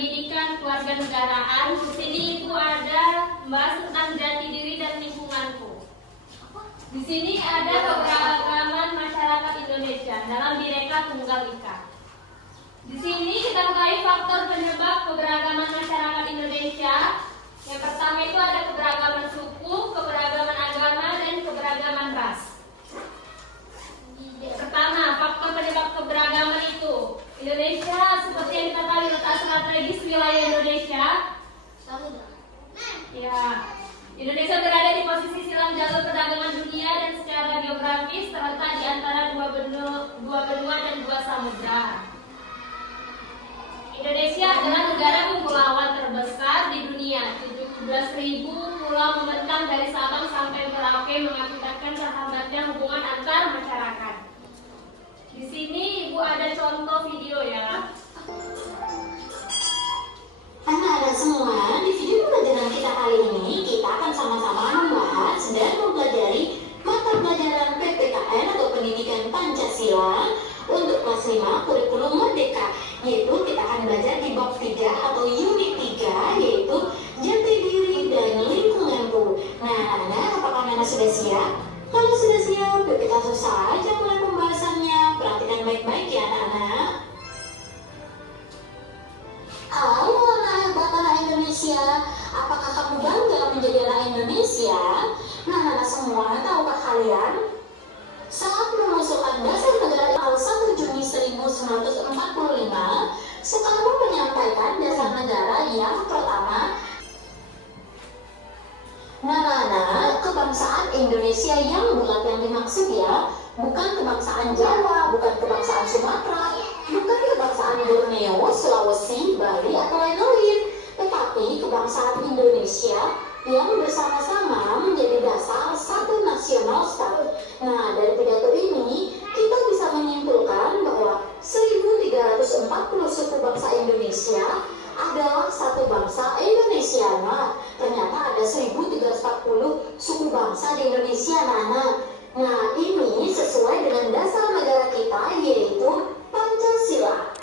pendidikan kewarganegaraan. Di sini Ibu ada membahas tentang jati diri dan lingkunganku. Di sini ada keberagaman masyarakat Indonesia dalam Bhinneka Tunggal Ika. Di sini kita ketahui faktor penyebab keberagaman masyarakat Indonesia. Yang pertama itu ada keberagaman suku, keberagaman agama, dan keberagaman ras. Pertama, faktor penyebab keberagaman itu Indonesia seperti yang kita tahu letak strategis wilayah Indonesia. Ya, Indonesia berada di posisi silang jalur perdagangan dunia dan secara geografis terletak di antara dua benua dan dua samudra. Indonesia adalah negara kepulauan terbesar di dunia. 17.000 pulau membentang dari Sabang sampai Merauke mengakibatkan terhambatnya hubungan antar masyarakat. Di sini Ibu ada contoh video ya. Anak-anak semua, di video pelajaran kita kali ini kita akan sama-sama membahas dan mempelajari mata pelajaran PPKN atau Pendidikan Pancasila untuk kelas 5 kurikulum Merdeka, yaitu kita akan belajar di bab 3 atau unit 3, yaitu jati diri dan lingkunganku. Nah, anak, apakah anak sudah siap? Kalau sudah siap, yuk kita langsung saja mulai pembahasannya. Perhatikan baik-baik ya anak-anak. Halo anak Indonesia, apakah kamu bangga menjadi anak Indonesia? Nah, anak semua, tahukah kalian? Saat mengusulkan dasar negara tanggal 1 Juni 1945, Soekarno menyampaikan dasar negara yang pertama. Nah, kebangsaan Indonesia yang bulat yang dimaksud ya, bukan kebangsaan Jawa, bukan kebangsaan Sumatera, bukan kebangsaan Borneo, Sulawesi, Bali, atau lain-lain, tetapi kebangsaan Indonesia yang bersama-sama menjadi dasar satu nasional state. Nah, dari pidato ini kita bisa menyimpulkan bahwa 1340 suku bangsa Indonesia adalah satu bangsa Indonesia. Nah, ternyata ada 1340 suku bangsa di Indonesia, Nah, ini sesuai dengan dasar negara kita, yaitu Pancasila.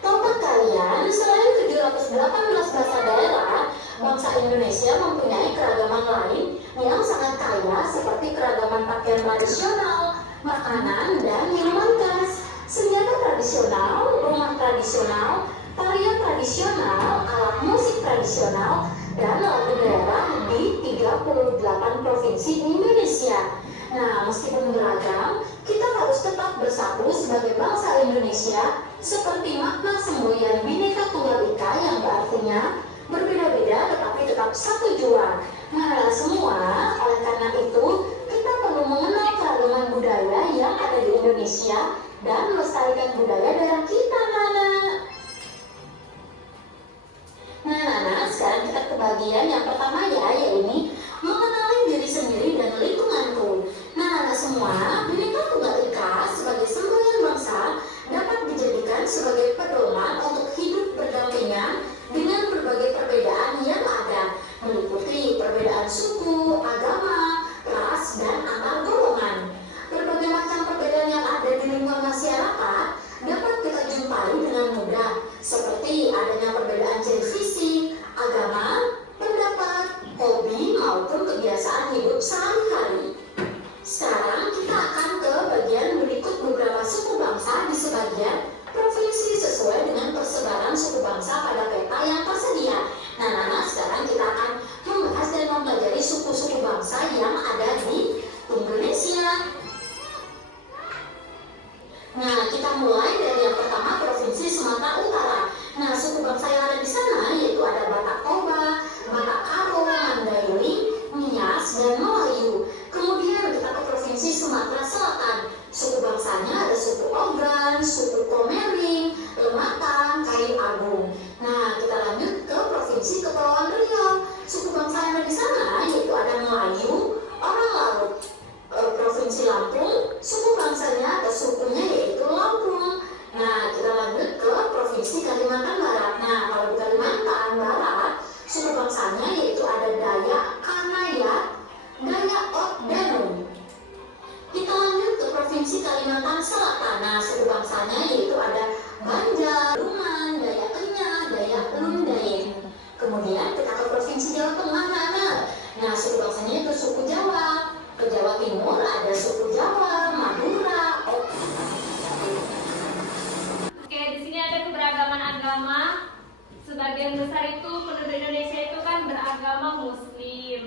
Tahukah kalian, selain 718 bahasa daerah, bangsa Indonesia mempunyai keragaman lain yang sangat kaya seperti keragaman pakaian tradisional, makanan, dan minuman khas, senjata tradisional, rumah tradisional, tarian tradisional, alat musik tradisional, dan lagu daerah di 38 provinsi di Indonesia. Nah, meskipun beragam, kita harus tetap bersatu sebagai bangsa Indonesia seperti makna semboyan Bhinneka Tunggal Ika yang artinya berbeda-beda tetapi tetap satu jua. Nah, semua, oleh karena itu, kita perlu mengenal keragaman budaya yang ada di Indonesia dan melestarikan budaya daerah kita, Nah, sekarang kita ke bagian yang pertama ya, yaitu mengenali diri sendiri dan lingkunganku. Nah, semua, Bhinneka Tunggal Ika sebagai semboyan bangsa dapat dijadikan sebagai pedoman untuk hidup berdampingan dengan berbagai perbedaan yang ada, meliputi perbedaan suku, agama, ras, dan antar golongan. Berbagai macam perbedaan yang ada di lingkungan masyarakat dapat kita jumpai dengan mudah, seperti adanya perbedaan jenis fisik, agama, pendapat, hobi, maupun kebiasaan hidup sehari-hari. Sekarang kita akan ke bagian berikut beberapa suku bangsa di sebagian provinsi sesuai dengan persebaran suku bangsa pada peta yang tersedia. Nah, sekarang kita akan membahas dan mempelajari suku-suku bangsa yang ada di Indonesia. Nah, kita mulai dari yang pertama, Provinsi Sumatera Utara. Nah, suku bangsa yang ada di sana yaitu ada Batak Toba, Batak Karo, Mandailing, Nias, dan Melayu. Kemudian kita ke Provinsi Sumatera Selatan. Suku bangsanya ada suku Ogran, suku Komering, Lematang, Kayu Agung. Nah, kita lanjut ke Provinsi Kepulauan Riau. Suku bangsa yang ada di sana yaitu ada Melayu, orang Laut. Provinsi Lampung, suku bangsanya atau sukunya yaitu Lampung. Nah, kita lanjut ke Provinsi Kalimantan Barat. Nah, kalau di Kalimantan Barat, suku bangsanya yaitu ada Dayak, Kanayat, Dayak Ot, Danum. Kita lanjut ke Provinsi Kalimantan Selatan. Nah, suku bangsanya yaitu ada Banjar, Luman, Dayak Kenyat, Dayak Lum, Dayak. Kemudian kita ke Provinsi Jawa Tengah, anak-anak. Nah, suku bangsanya itu suku Jawa. Ke Jawa Timur ada suku Jawa, Madura. Oke, di sini ada keberagaman agama. Sebagian besar itu penduduk Indonesia itu kan beragama Muslim.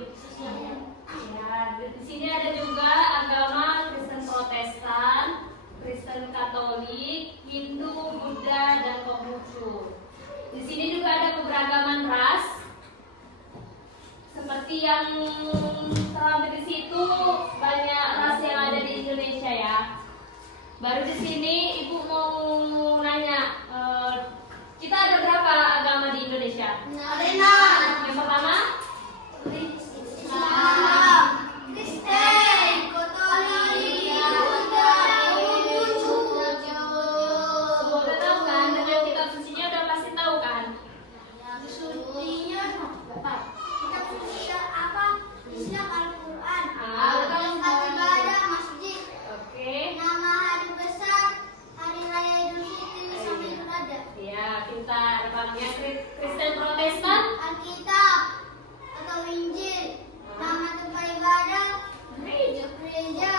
Ya, di sini ada juga agama Kristen Protestan, Kristen Katolik, Hindu, Buddha, dan Konghucu. Di sini juga ada keberagaman ras. Seperti yang terlampir di situ banyak ras yang ada di Indonesia ya. Baru di sini ibu mau nanya, kita ada berapa agama di Indonesia? Ada Yang pertama, Islam, Kristen, Katolik, Buddha, Konghucu. udah tahu kan? Dengan kitab sucinya udah pasti tahu kan? Sucinya kitab suci apa? Islam Al-Quran. Ah. Tempat ibadah masjid. Oke. Nama hari besar, hari raya Idul Fitri sama Idul Adha. Ya, pintar. Namanya Kristen Protestan. Alkitab atau Injil. Nama tempat ibadah, gereja.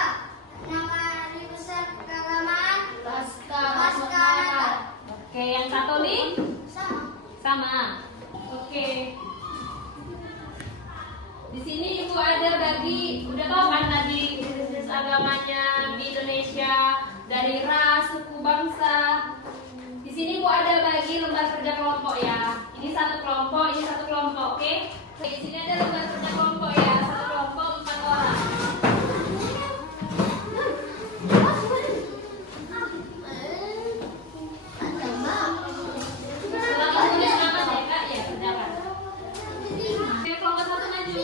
Nama hari besar keagamaan, Paskah Natal. Oke, yang Katolik Sama. sama. Oke. Di sini ibu ada bagi, udah tahu kan tadi jenis agamanya di Indonesia dari ras, suku, bangsa. Di sini ibu ada bagi lembar kerja kelompok ya. Ini satu kelompok, ini satu kelompok, oke? Di sini ada lembar kerja kelompok ya, satu kelompok 4 orang. Selamat tulis nama saya kak ya, kerjakan. Oke, kelompok satu maju.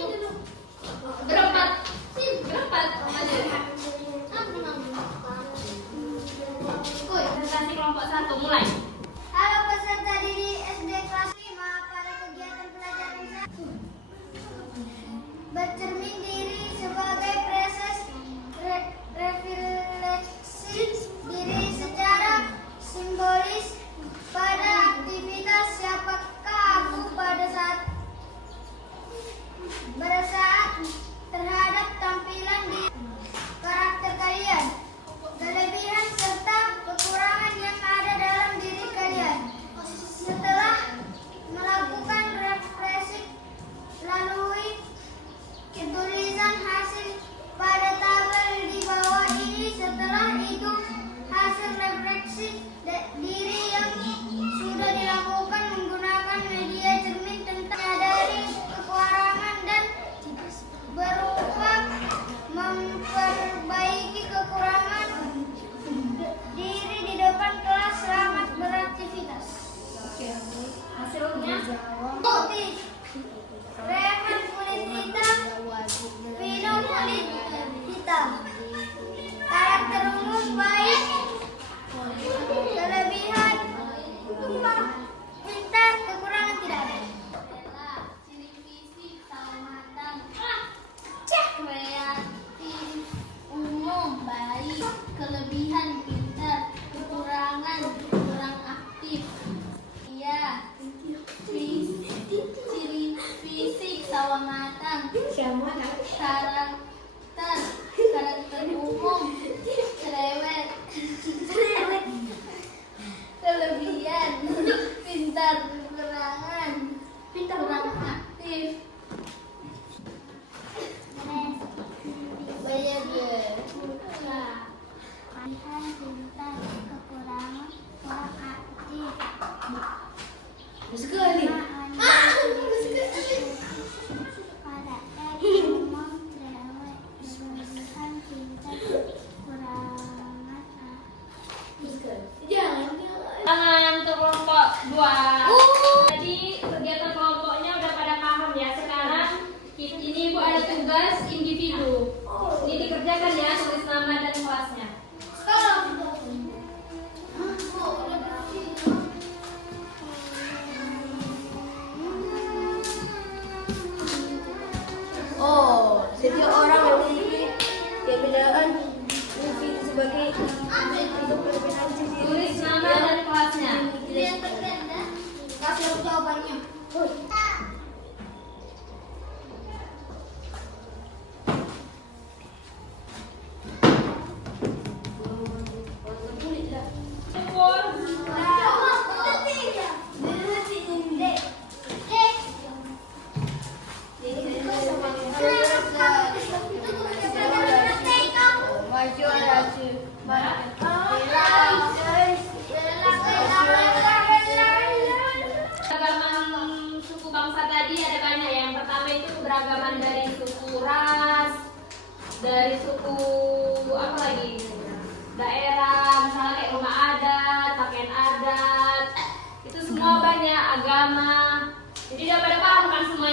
Berempat, maju. Presentasi kelompok satu mulai. Halo peserta didik SD kelas 5 pada kegiatan pelajaran satu. Bercermin diri sebagai proses refleksi diri secara simbolis pada aktivitas siapakah aku pada saat terhadap tampilan di karakter kalian, kelebihan serta kekurangan yang ada dalam diri kalian. Setelah melakukan refleksi, lalui tulisan hasil pada tabel di bawah ini. Setelah itu hasil refleksi diri yang sudah dilakukan menggunakan media cermin tentang menyadari kekurangan dan berusaha memperbaiki kekurangan diri di depan kelas. Selamat beraktivitas. Hasilnya Putih, Rehan kulit hitam, Vino kulit hitam. Karakter umum baik, kelebihan pintar, kekurangan tidak ada. Ciri fisik matang, kreatif, umum baik, kelebihan pintar, kekurangan kurang aktif. Iya, ciri fisik sawa matang, karakter umum cerewet, kelebihan pintar, kekurangan kurang aktif. Bayar deh. Kelebihan pintar, kekurangan kurang aktif. Sekali. tangan untuk kelompok 2. Jadi kegiatan kelompoknya udah pada paham ya. Sekarang ini ibu ada tugas individu. Ini dikerjakan ya, tulis nama dan kelasnya. Oh, setiap orang memiliki keberadaan fungsi sebagai untuk perbedaan sisi Tulis nama dan kelasnya.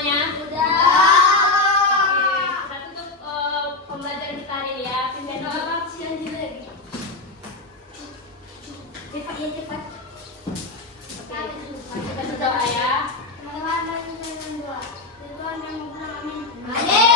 semuanya? Sudah. Oke, kita tutup pembelajaran kita hari ini ya. Pimpin doa Pak, siang lagi. Cepat ya cepat. Oke, kita berdoa ya. Teman-teman mari kita berdoa. Tuhan yang memberkati. Amin.